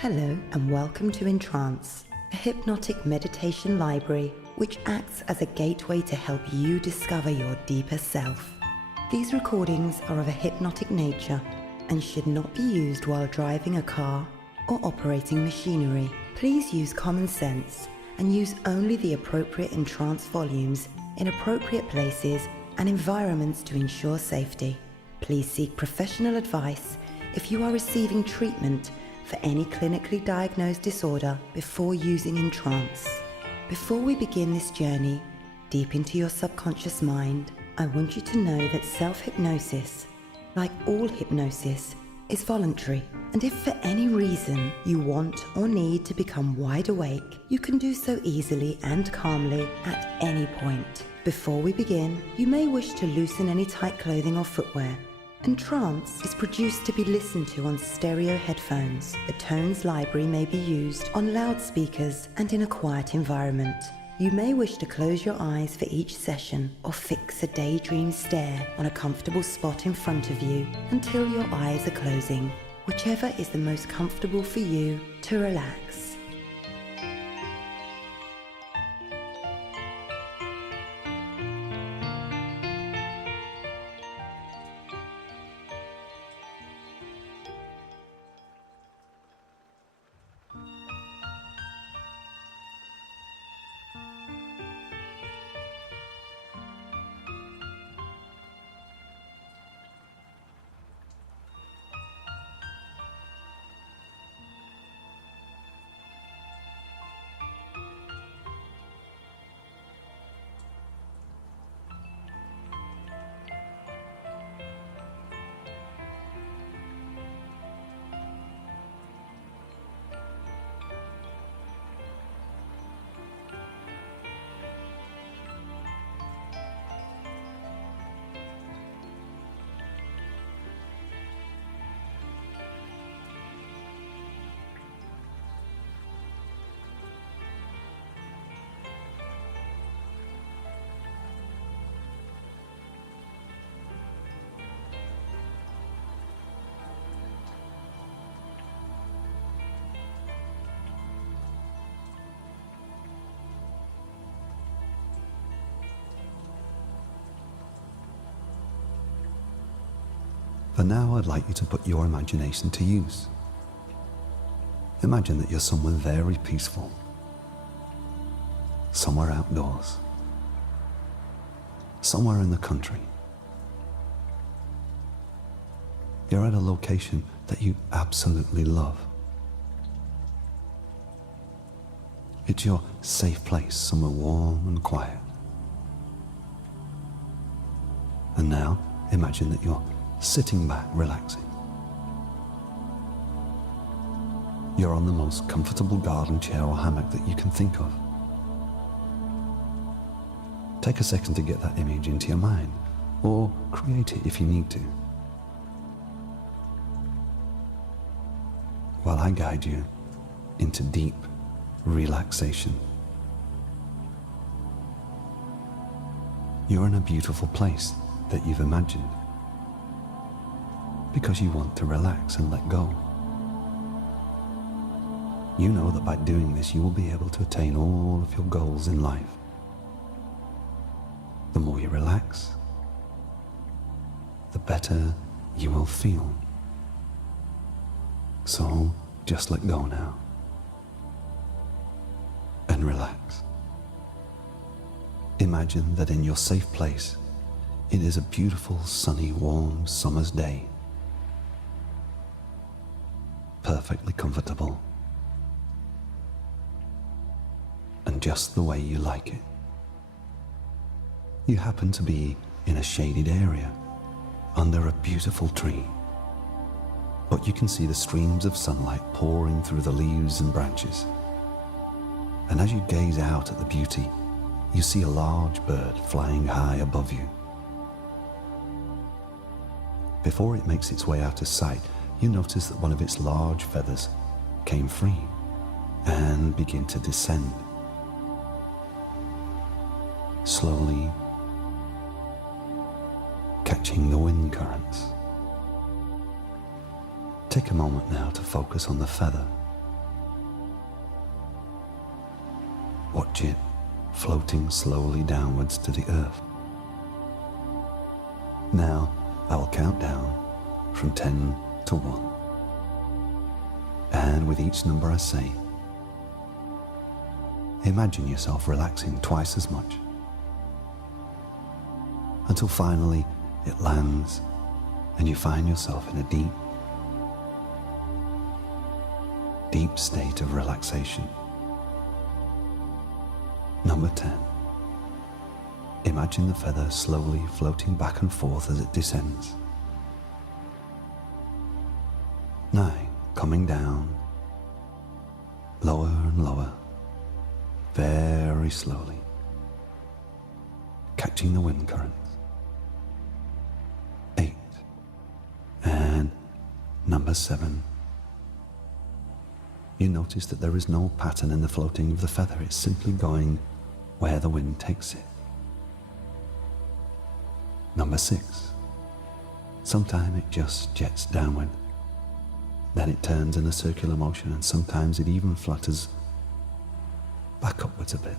Hello and welcome to EnTrance, a hypnotic meditation library which acts as a gateway to help you discover your deeper self. These recordings are of a hypnotic nature and should not be used while driving a car or operating machinery. Please use common sense and use only the appropriate EnTrance volumes in appropriate places and environments to ensure safety. Please seek professional advice if you are receiving treatment for any clinically diagnosed disorder before using EnTrance. Before we begin this journey deep into your subconscious mind, I want you to know that self-hypnosis, like all hypnosis, is voluntary, and if for any reason you want or need to become wide awake, you can do so easily and calmly at any point. Before we begin, you may wish to loosen any tight clothing or footwear. EnTrance is produced to be listened to on stereo headphones. The tones library may be used on loudspeakers and in a quiet environment. You may wish to close your eyes for each session or fix a daydream stare on a comfortable spot in front of you until your eyes are closing, whichever is the most comfortable for you to relax. For now, I'd like you to put your imagination to use. Imagine that you're somewhere very peaceful, somewhere outdoors, somewhere in the country. You're at a location that you absolutely love. It's your safe place, somewhere warm and quiet. And now, imagine that you're sitting back, relaxing. You're on the most comfortable garden chair or hammock that you can think of. Take a second to get that image into your mind, or create it if you need to, while I guide you into deep relaxation. You're in a beautiful place that you've imagined, because you want to relax and let go. You know that by doing this, you will be able to attain all of your goals in life. The more you relax, the better you will feel. So just let go now and relax. Imagine that in your safe place, it is a beautiful, sunny, warm summer's day. Perfectly comfortable, and just the way you like it. You happen to be in a shaded area under a beautiful tree, but you can see the streams of sunlight pouring through the leaves and branches. And as you gaze out at the beauty, you see a large bird flying high above you. Before it makes its way out of sight, you notice that one of its large feathers came free and began to descend. Slowly catching the wind currents. Take a moment now to focus on the feather watch it floating slowly downwards to the earth. Now I will count down from 10 to 1. And with each number I say, imagine yourself relaxing twice as much, until finally it lands and you find yourself in a deep state of relaxation. Number 10. Imagine the feather slowly floating back and forth as it descends. 9. Coming down, lower and lower, very slowly, catching the wind currents. 8. And number 7. You notice that there is no pattern in the floating of the feather. It's simply going where the wind takes it. Number 6. Sometimes it just jets downward. Then it turns in a circular motion, and sometimes it even flutters back upwards a bit.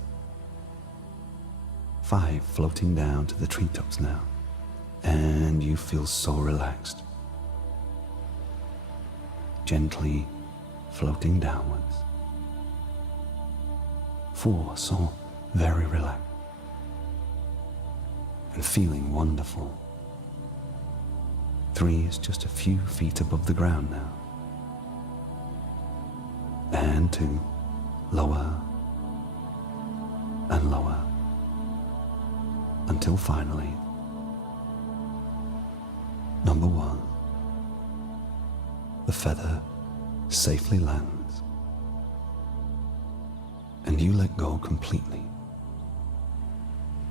5. Floating down to the treetops now, and you feel so relaxed. Gently floating downwards. 4. So very relaxed and feeling wonderful. 3 is just a few feet above the ground now. And 2, lower and lower, until finally, number 1, the feather safely lands, and you let go completely,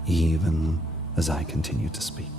even as I continue to speak.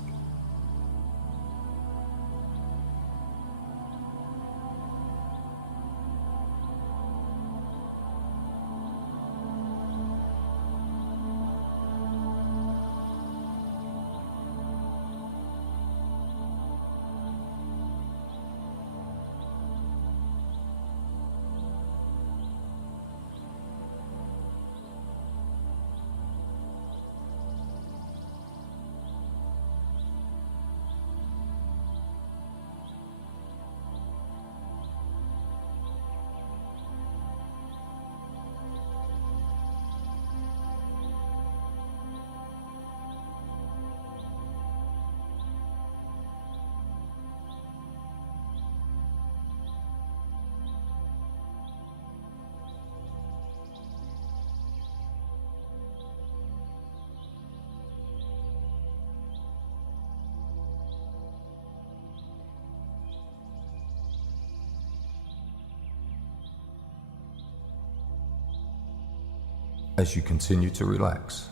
As you continue to relax,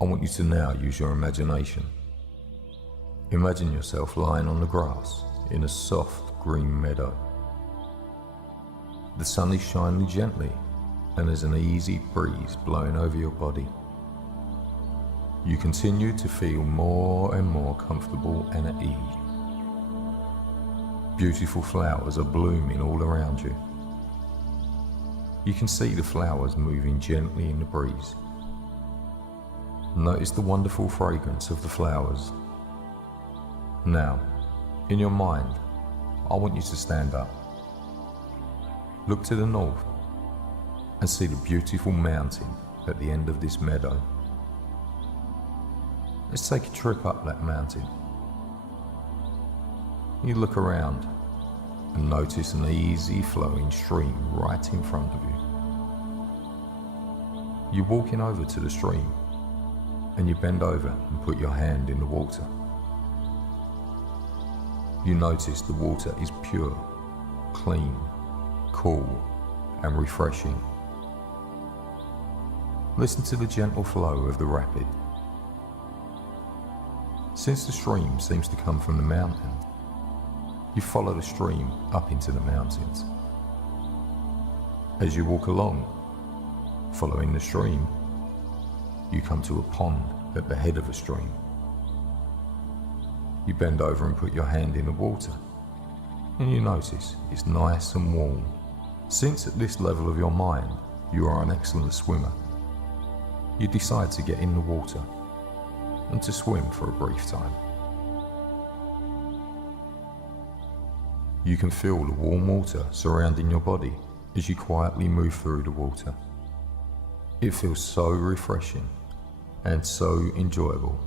I want you to now use your imagination. Imagine yourself lying on the grass in a soft green meadow. The sun is shining gently and there's an easy breeze blowing over your body. You continue to feel more and more comfortable and at ease. Beautiful flowers are blooming all around you. You can see the flowers moving gently in the breeze. Notice the wonderful fragrance of the flowers. Now, in your mind, I want you to stand up. Look to the north and see the beautiful mountain at the end of this meadow. Let's take a trip up that mountain. You look around and notice an easy flowing stream right in front of you. You're walking over to the stream and you bend over and put your hand in the water. You notice the water is pure, clean, cool and refreshing. Listen to the gentle flow of the rapid. Since the stream seems to come from the mountain, you follow the stream up into the mountains. As you walk along, following the stream, you come to a pond at the head of a stream. You bend over and put your hand in the water, and you notice it's nice and warm. Since at this level of your mind, you are an excellent swimmer, you decide to get in the water and to swim for a brief time. You can feel the warm water surrounding your body as you quietly move through the water. It feels so refreshing and so enjoyable.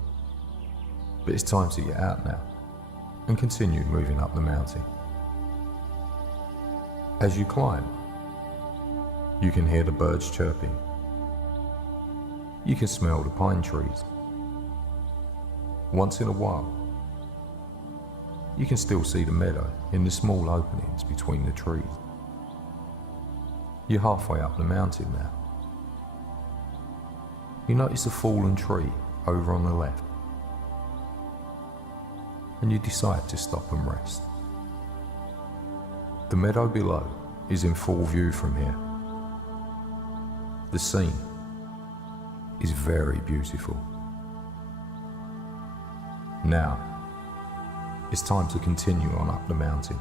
But it's time to get out now and continue moving up the mountain. As you climb, you can hear the birds chirping. You can smell the pine trees. Once in a while, you can still see the meadow in the small openings between the trees. You're halfway up the mountain now. You notice a fallen tree over on the left, and you decide to stop and rest. The meadow below is in full view from here. The scene is very beautiful. Now, it's time to continue on up the mountain.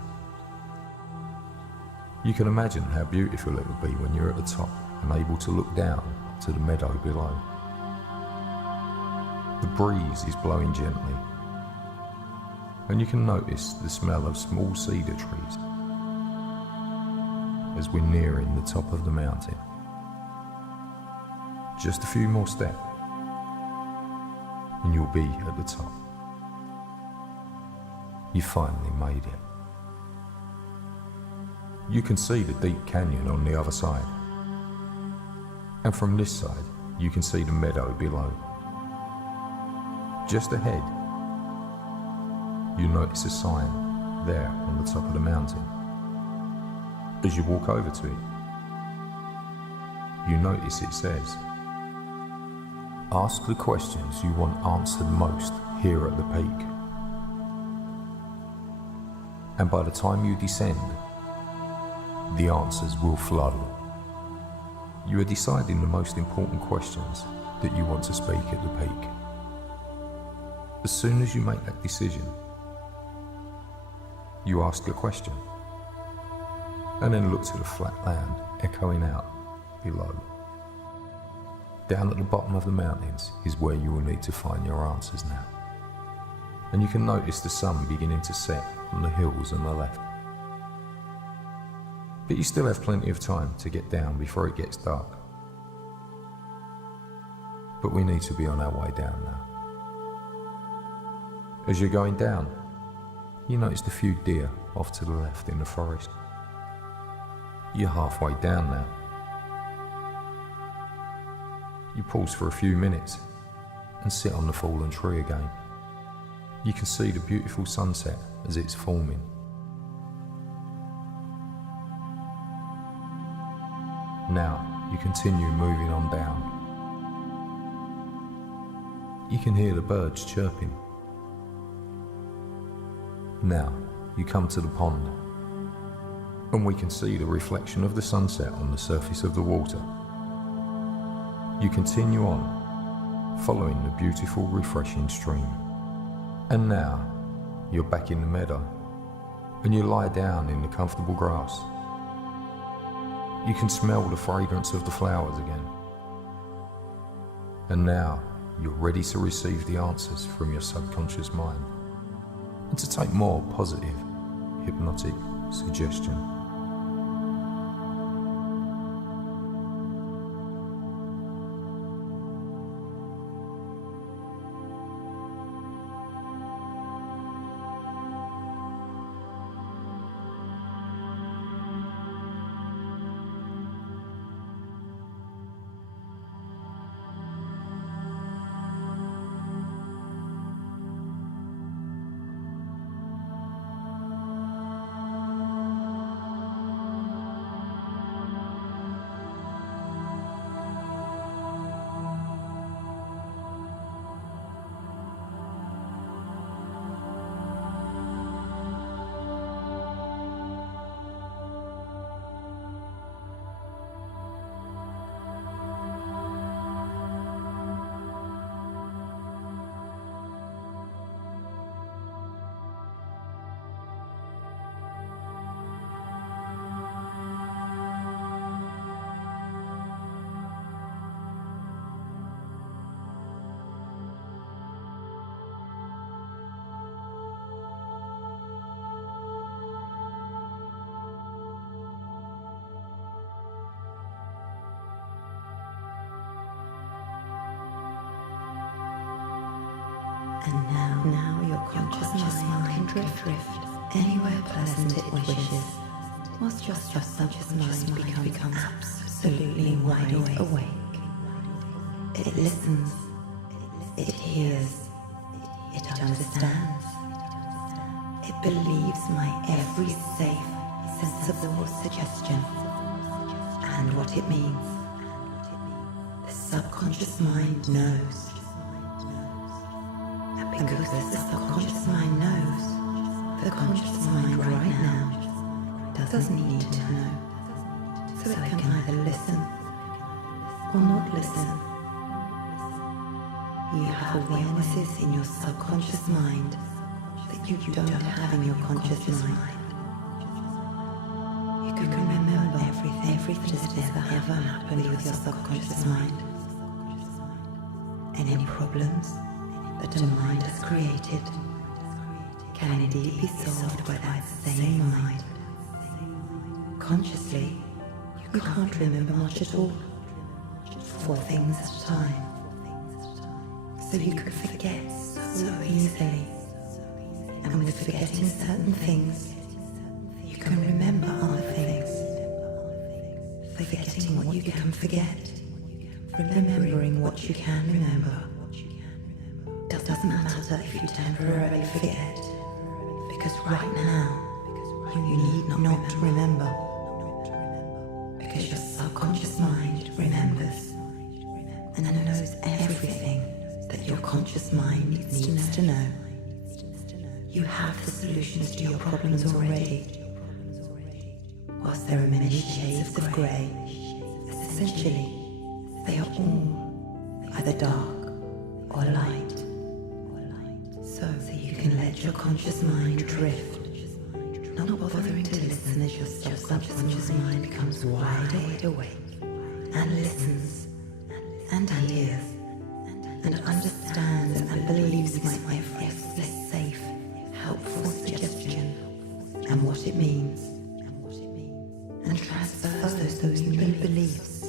You can imagine how beautiful it will be when you're at the top and able to look down to the meadow below. The breeze is blowing gently, and you can notice the smell of small cedar trees as we're nearing the top of the mountain. Just a few more steps, and you'll be at the top. You finally made it. You can see the deep canyon on the other side, and from this side you can see the meadow below. Just ahead, you notice a sign there on the top of the mountain. As you walk over to it, you notice it says, "Ask the questions you want answered most here at the peak." And by the time you descend, the answers will flow. You are deciding the most important questions that you want to speak at the peak. As soon as you make that decision, you ask a question, and then look to the flat land echoing out below. Down at the bottom of the mountains is where you will need to find your answers now. And you can notice the sun beginning to set on the hills on the left. But you still have plenty of time to get down before it gets dark. But we need to be on our way down now. As you're going down, you noticed a few deer off to the left in the forest. You're halfway down now. You pause for a few minutes and sit on the fallen tree again. You can see the beautiful sunset as it's forming. Now you continue moving on down. You can hear the birds chirping. Now you come to the pond, and we can see the reflection of the sunset on the surface of the water. You continue on, following the beautiful, refreshing stream. And now you're back in the meadow, and you lie down in the comfortable grass. You can smell the fragrance of the flowers again. And now you're ready to receive the answers from your subconscious mind and to take more positive hypnotic suggestion. And now your conscious mind can drift anywhere pleasant it wishes, whilst your subconscious mind becomes absolutely wide awake. It listens, it hears, it understands. It believes my every safe, sensible suggestion and what it means. The subconscious mind knows. And because the subconscious mind knows, the conscious mind right now doesn't need to know. So it can either listen or not listen. You have awarenesses in your subconscious mind that you don't have in your conscious mind. You can remember everything that ever happened with your subconscious mind. Any problems that the mind has created can indeed be solved by that same mind. Consciously, you can't remember much at all, 4 things at a time. So you can forget so easily. And with forgetting certain things, you can remember other things. Forgetting what you can forget, remembering what you can remember. Doesn't matter if you temporarily forget, because right now you need not remember, because your subconscious mind remembers and knows everything that your conscious mind needs to know. You have the solutions to your problems already. Whilst there are many shades of grey, essentially they are all either dark or light. So you can let your conscious mind drift, not bothering to listen as your subconscious mind becomes wide awake and listens and hears and understands and believes my every safe, helpful suggestion and what it means, and transfers those new beliefs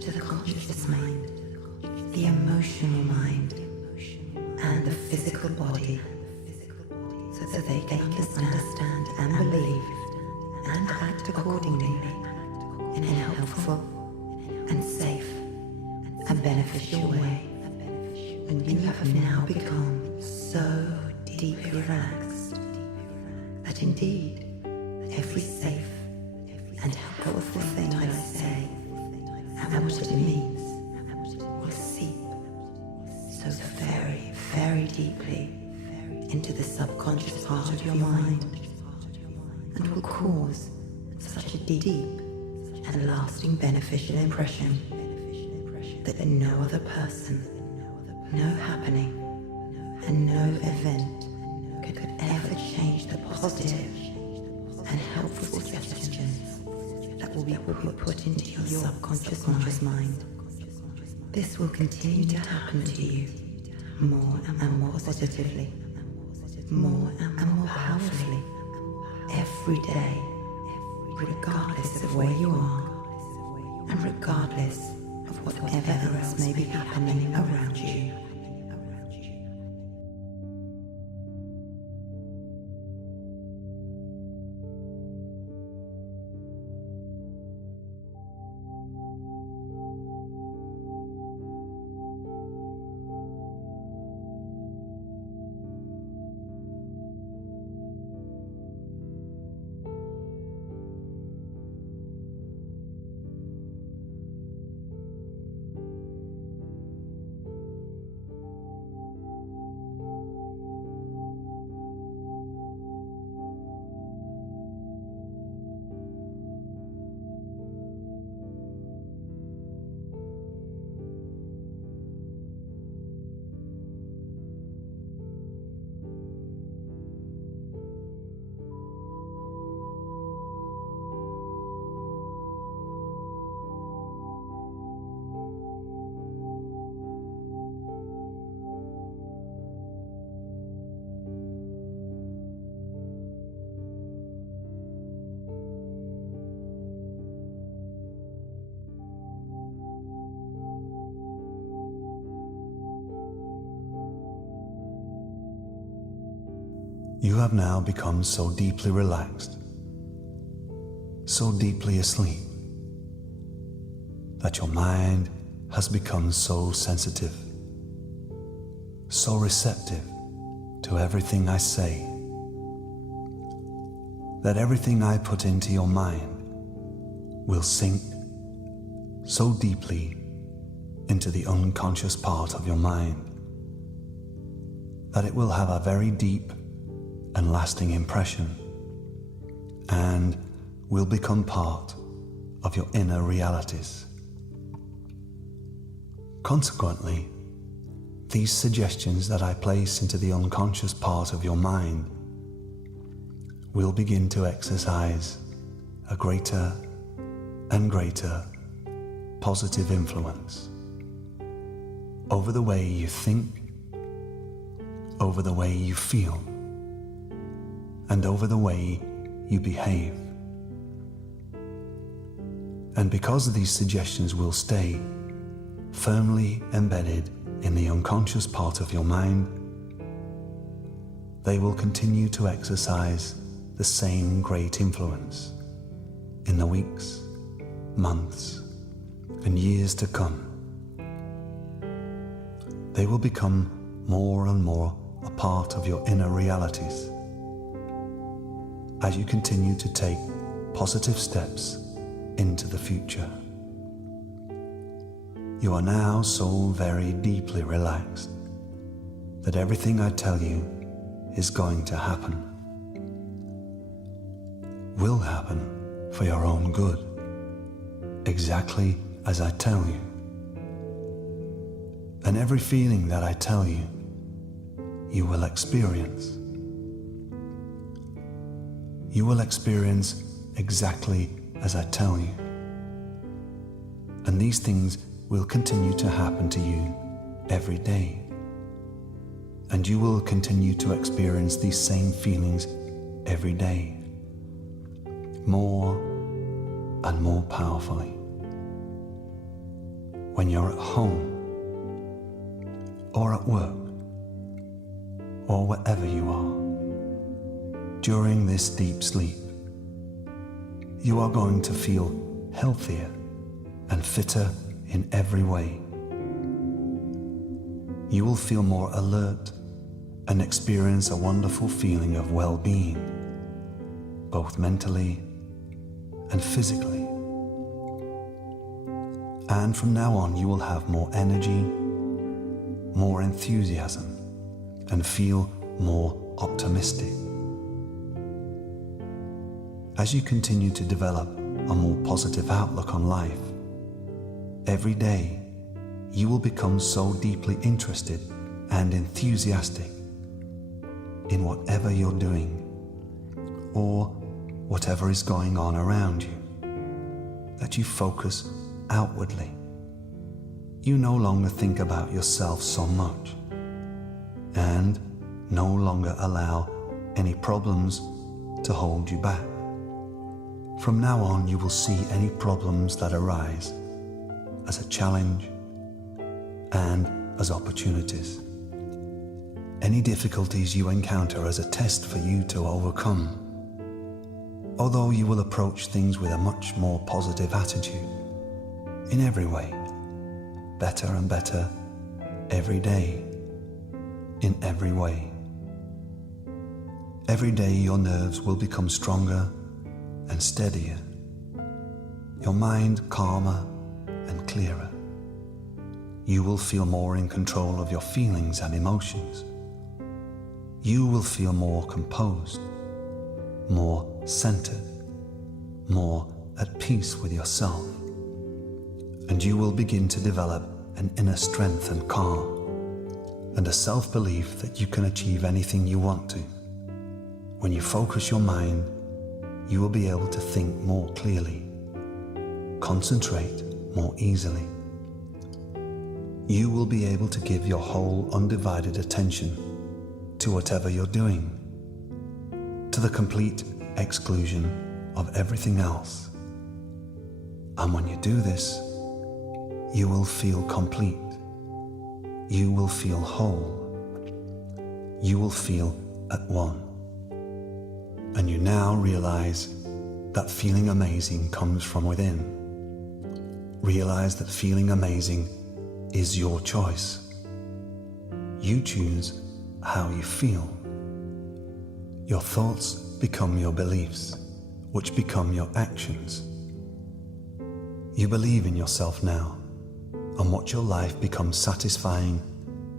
to the conscious mind, the emotional mind, and the physical body, so that they can understand and believe and act accordingly in a helpful and safe and beneficial way. And you have now become so deeply relaxed that indeed every safe and helpful thing I say and what it means will seep so very deeply into the subconscious part of your mind and will cause such a deep and lasting beneficial impression that no other person, no happening, and no event could ever change the positive and helpful suggestions that will be put into your subconscious mind. This will continue to happen to you more and more positively, more and more powerfully, every day, regardless of where you are, and regardless of whatever else may be happening around you. You have now become so deeply relaxed, so deeply asleep, that your mind has become so sensitive, so receptive to everything I say, that everything I put into your mind will sink so deeply into the unconscious part of your mind that it will have a very deep and lasting impression and will become part of your inner realities. Consequently, these suggestions that I place into the unconscious part of your mind will begin to exercise a greater and greater positive influence over the way you think, over the way you feel, and over the way you behave. And because these suggestions will stay firmly embedded in the unconscious part of your mind, they will continue to exercise the same great influence in the weeks, months, and years to come. They will become more and more a part of your inner realities as you continue to take positive steps into the future. You are now so very deeply relaxed that everything I tell you is going to happen, will happen for your own good, exactly as I tell you. And every feeling that I tell you, you will experience. You will experience exactly as I tell you. And these things will continue to happen to you every day. And you will continue to experience these same feelings every day, more and more powerfully. When you're at home, or at work, or wherever you are, during this deep sleep, you are going to feel healthier and fitter in every way. You will feel more alert and experience a wonderful feeling of well-being, both mentally and physically. And from now on, you will have more energy, more enthusiasm, and feel more optimistic. As you continue to develop a more positive outlook on life, every day you will become so deeply interested and enthusiastic in whatever you're doing or whatever is going on around you, that you focus outwardly. You no longer think about yourself so much and no longer allow any problems to hold you back. From now on, you will see any problems that arise as a challenge and as opportunities. Any difficulties you encounter as a test for you to overcome. Although you will approach things with a much more positive attitude, in every way, better and better, every day, in every way. Every day your nerves will become stronger and steadier, your mind calmer and clearer. You will feel more in control of your feelings and emotions. You will feel more composed, more centered, more at peace with yourself. And you will begin to develop an inner strength and calm, and a self-belief that you can achieve anything you want to. When you focus your mind, you will be able to think more clearly, concentrate more easily. You will be able to give your whole undivided attention to whatever you're doing, to the complete exclusion of everything else. And when you do this, you will feel complete. You will feel whole. You will feel at one. And you now realize that feeling amazing comes from within. Realize that feeling amazing is your choice. You choose how you feel. Your thoughts become your beliefs, which become your actions. You believe in yourself now, and watch your life become satisfying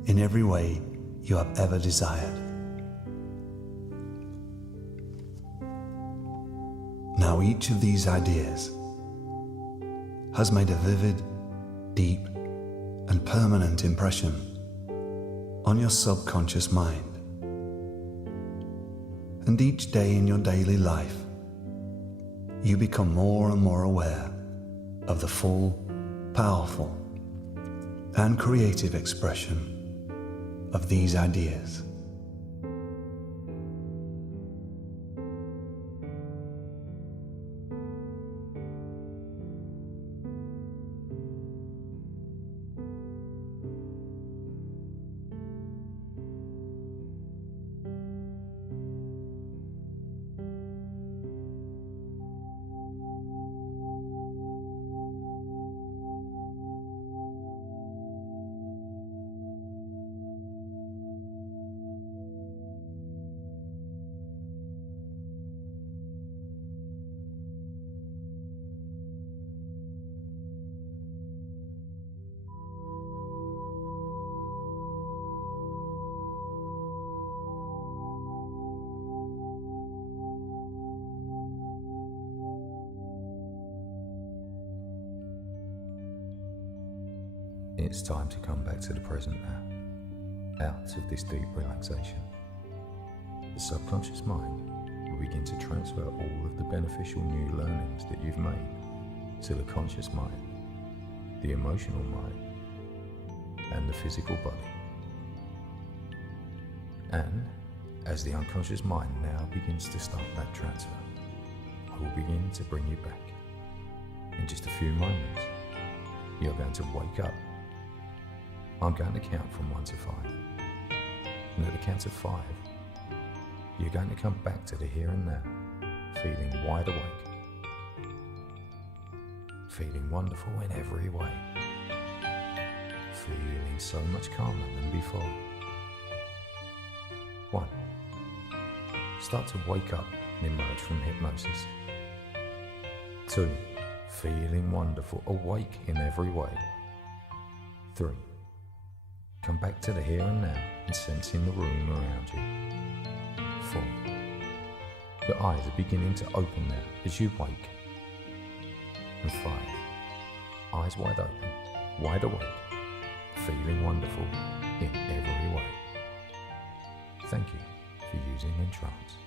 in every way you have ever desired. Now each of these ideas has made a vivid, deep, and permanent impression on your subconscious mind. And each day in your daily life, you become more and more aware of the full, powerful, and creative expression of these ideas. It's time to come back to the present now, out of this deep relaxation. The subconscious mind will begin to transfer all of the beneficial new learnings that you've made to the conscious mind, the emotional mind, and the physical body. And as the unconscious mind now begins to start that transfer, I will begin to bring you back. In just a few moments, you're going to wake up. I'm going to count from 1 to 5. And at the count of 5, you're going to come back to the here and now, feeling wide awake, feeling wonderful in every way, feeling so much calmer than before. 1. Start to wake up and emerge from hypnosis. 2. Feeling wonderful, awake in every way. 3. Come back to the here and now and sensing the room around you. 4. Your eyes are beginning to open now as you wake. And 5. Eyes wide open, wide awake, feeling wonderful in every way. Thank you for using EnTrance.